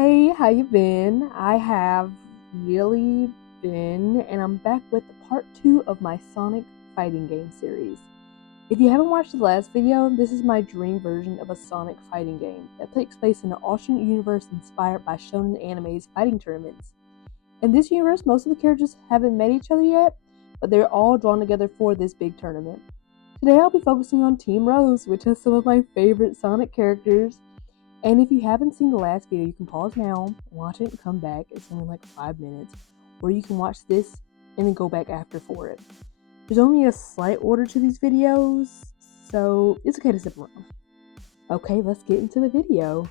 Hey, how you been? I have really been, and I'm back with part 2 of my Sonic fighting game series. If you haven't watched the last video, this is my dream version of a Sonic fighting game that takes place in an alternate universe inspired by shonen anime's fighting tournaments. In this universe, most of the characters haven't met each other yet, but they're all drawn together for this big tournament. Today I'll be focusing on Team Rose, which has some of my favorite Sonic characters. And if you haven't seen the last video, you can pause now, watch it, and come back. It's only like 5 minutes. Or you can watch this and then go back after for it. There's only a slight order to these videos, so it's okay to skip around. Okay, let's get into the video.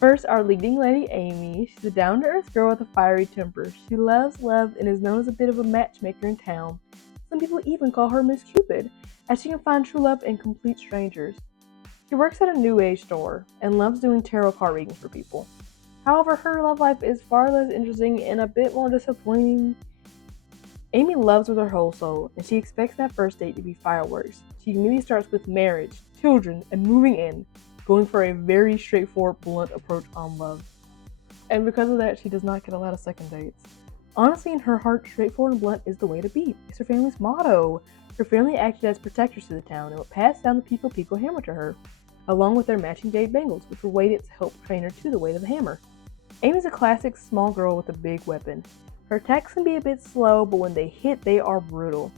First, our leading lady, Amy. She's a down-to-earth girl with a fiery temper. She loves love and is known as a bit of a matchmaker in town. Some people even call her Miss Cupid, as she can find true love in complete strangers. She works at a new age store and loves doing tarot card readings for people. However, her love life is far less interesting and a bit more disappointing. Amy loves with her whole soul, and she expects that first date to be fireworks. She immediately starts with marriage, children, and moving in, going for a very straightforward, blunt approach on love. And because of that, she does not get a lot of second dates. Honestly, in her heart, straightforward and blunt is the way to be. It's her family's motto. Her family acted as protectors to the town and would pass down the Pico Pico hammer to her, along with their matching jade bangles, which were weighted to help train her to the weight of the hammer. Amy's a classic small girl with a big weapon. Her attacks can be a bit slow, but when they hit, they are brutal.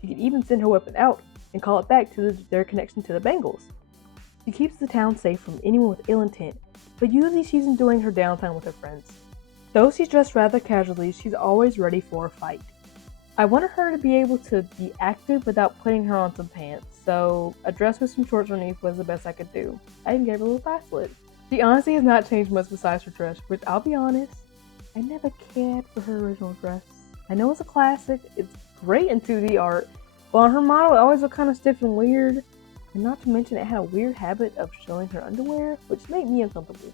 She can even send her weapon out and call it back to their connection to the bangles. She keeps the town safe from anyone with ill intent, but usually she's enjoying her downtime with her friends. Though she's dressed rather casually, she's always ready for a fight. I wanted her to be able to be active without putting her on some pants, so a dress with some shorts underneath was the best I could do. I even gave her a little thigh slit. She honestly has not changed much besides her dress, which I'll be honest, I never cared for her original dress. I know it's a classic, it's great in 2D art, but on her model it always looked kind of stiff and weird, and not to mention it had a weird habit of showing her underwear, which made me uncomfortable.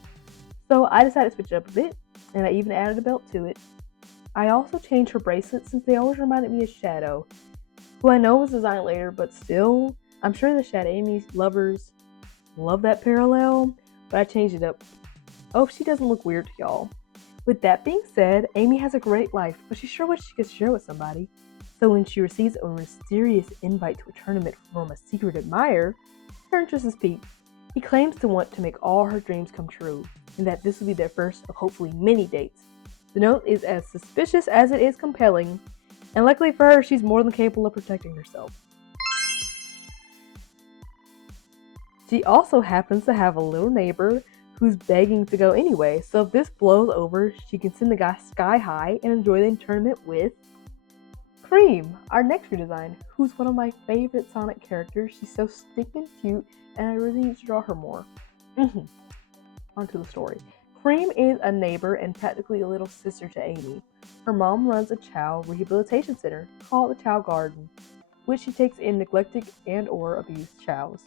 So I decided to switch it up a bit, and I even added a belt to it. I also changed her bracelets since they always reminded me of Shadow, who I know was designed later, but still, I'm sure the Shadow Amy's lovers love that parallel, but I changed it up. I hope she doesn't look weird to y'all. With that being said, Amy has a great life, but she sure wishes she could share with somebody. So when she receives a mysterious invite to a tournament from a secret admirer, her interest is piqued. He claims to want to make all her dreams come true, and that this will be their first of hopefully many dates. The note is as suspicious as it is compelling, and luckily for her, she's more than capable of protecting herself. She also happens to have a little neighbor who's begging to go anyway, so if this blows over, she can send the guy sky high and enjoy the tournament with Cream, our next redesign, who's one of my favorite Sonic characters. She's so stinking cute, and I really need to draw her more. Onto the story. Cream is a neighbor and practically a little sister to Amy. Her mom runs a child rehabilitation center called the Child Garden, which she takes in neglected and/or abused childs.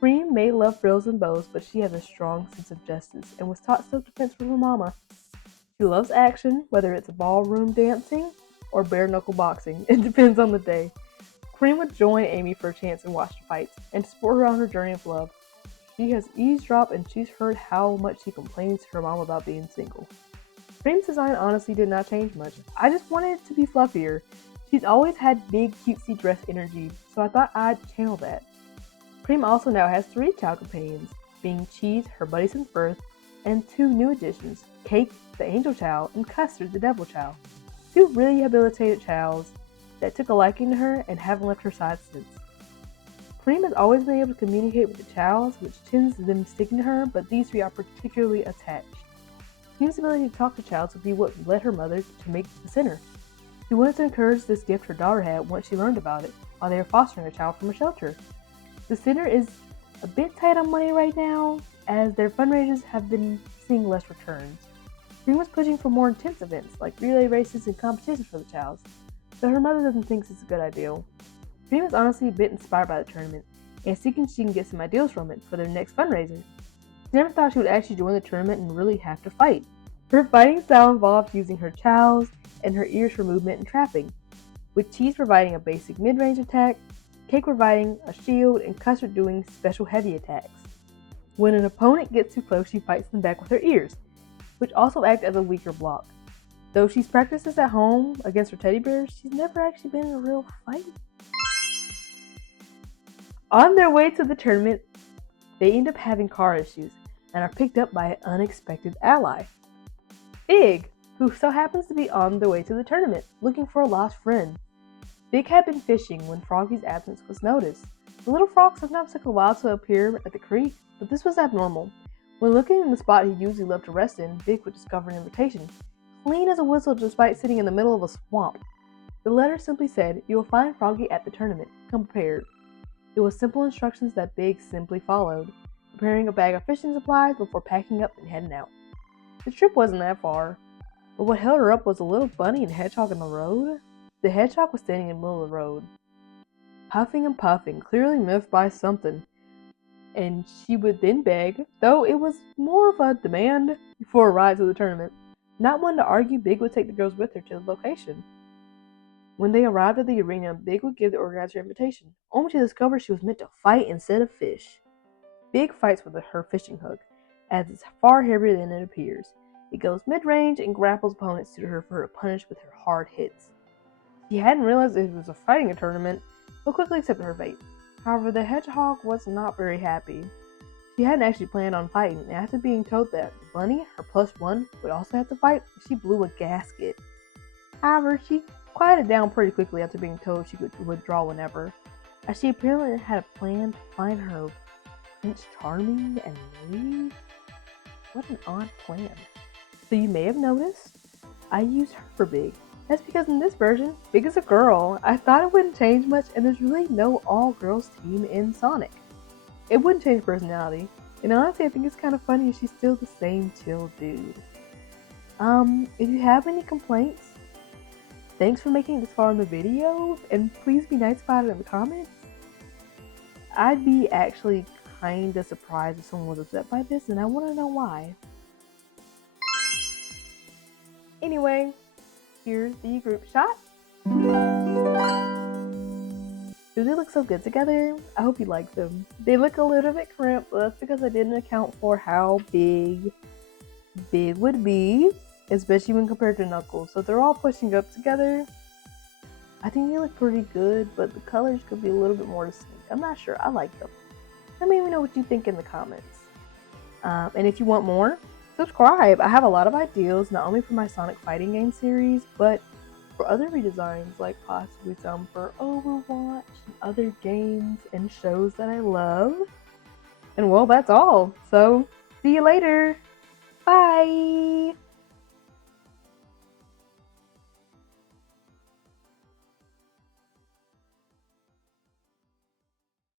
Cream may love frills and bows, but she has a strong sense of justice and was taught self-defense from her mama. She loves action, whether it's ballroom dancing or bare-knuckle boxing. It depends on the day. Cream would join Amy for a chance and watch the fights, and to support her on her journey of love. She has eavesdropped and she's heard how much she complains to her mom about being single. Cream's design honestly did not change much. I just wanted it to be fluffier. She's always had big cutesy dress energy, so I thought I'd channel that. Cream also now has 3 child companions, being Cheese, her buddy since birth, and 2 new additions, Cake, the angel child, and Custard, the devil child. 2 really rehabilitated childs that took a liking to her and haven't left her side since. Cream has always been able to communicate with the childs, which tends to them sticking to her, but these 3 are particularly attached. Cream's ability to talk to childs would be what led her mother to make the center. She wanted to encourage this gift her daughter had once she learned about it, while they were fostering a child from a shelter. The center is a bit tight on money right now, as their fundraisers have been seeing less returns. Cream was pushing for more intense events, like relay races and competitions for the childs, though her mother doesn't think this is a good idea. Cream is honestly a bit inspired by the tournament, and thinking she can get some ideas from it for their next fundraiser. She never thought she would actually join the tournament and really have to fight. Her fighting style involved using her chows and her ears for movement and trapping, with Cheese providing a basic mid-range attack, Cake providing a shield, and Custard doing special heavy attacks. When an opponent gets too close, she fights them back with her ears, which also act as a weaker block. Though she's practiced this at home against her teddy bears, she's never actually been in a real fight. On their way to the tournament, they end up having car issues and are picked up by an unexpected ally, Big, who so happens to be on the way to the tournament, looking for a lost friend. Big had been fishing when Froggy's absence was noticed. The little frog sometimes took a while to appear at the creek, but this was abnormal. When looking in the spot he usually loved to rest in, Big would discover an invitation, clean as a whistle despite sitting in the middle of a swamp. The letter simply said, "You will find Froggy at the tournament. Come prepared." It was simple instructions that Big simply followed, preparing a bag of fishing supplies before packing up and heading out. The trip wasn't that far, but what held her up was a little bunny and hedgehog in the road. The hedgehog was standing in the middle of the road, puffing and puffing, clearly moved by something, and she would then beg, though it was more of a demand, for a ride to the tournament. Not one to argue, Big would take the girls with her to the location. When they arrived at the arena, Big would give the organizer an invitation, only to discover she was meant to fight instead of fish. Big fights with her fishing hook, as it's far heavier than it appears. It goes mid-range and grapples opponents to her for her to punish with her hard hits. She hadn't realized it was a fighting tournament, but quickly accepted her fate. However, the hedgehog was not very happy. She hadn't actually planned on fighting, and after being told that the bunny, her +1, would also have to fight, she blew a gasket. However, she quieted down pretty quickly after being told she could withdraw whenever, as she apparently had a plan to find her Prince Charming and leave. What an odd plan. So you may have noticed, I used her for Big. That's because in this version, Big is a girl. I thought it wouldn't change much, and there's really no all-girls team in Sonic. It wouldn't change personality, and honestly I think it's kind of funny if she's still the same chill dude. If you have any complaints, thanks for making it this far in the video, and please be nice about it in the comments. I'd be actually kinda surprised if someone was upset by this, and I want to know why. Anyway, here's the group shot. Do they look so good together? I hope you like them. They look a little bit cramped, but that's because I didn't account for how big would be, especially when compared to Knuckles. So they're all pushing up together. I think they look pretty good, but the colors could be a little bit more distinct. I'm not sure. I like them. Let me know what you think in the comments. And if you want more, subscribe. I have a lot of ideas, not only for my Sonic fighting game series, but for other redesigns, like possibly some for Overwatch and other games and shows that I love. And well, that's all. So, see you later. Bye!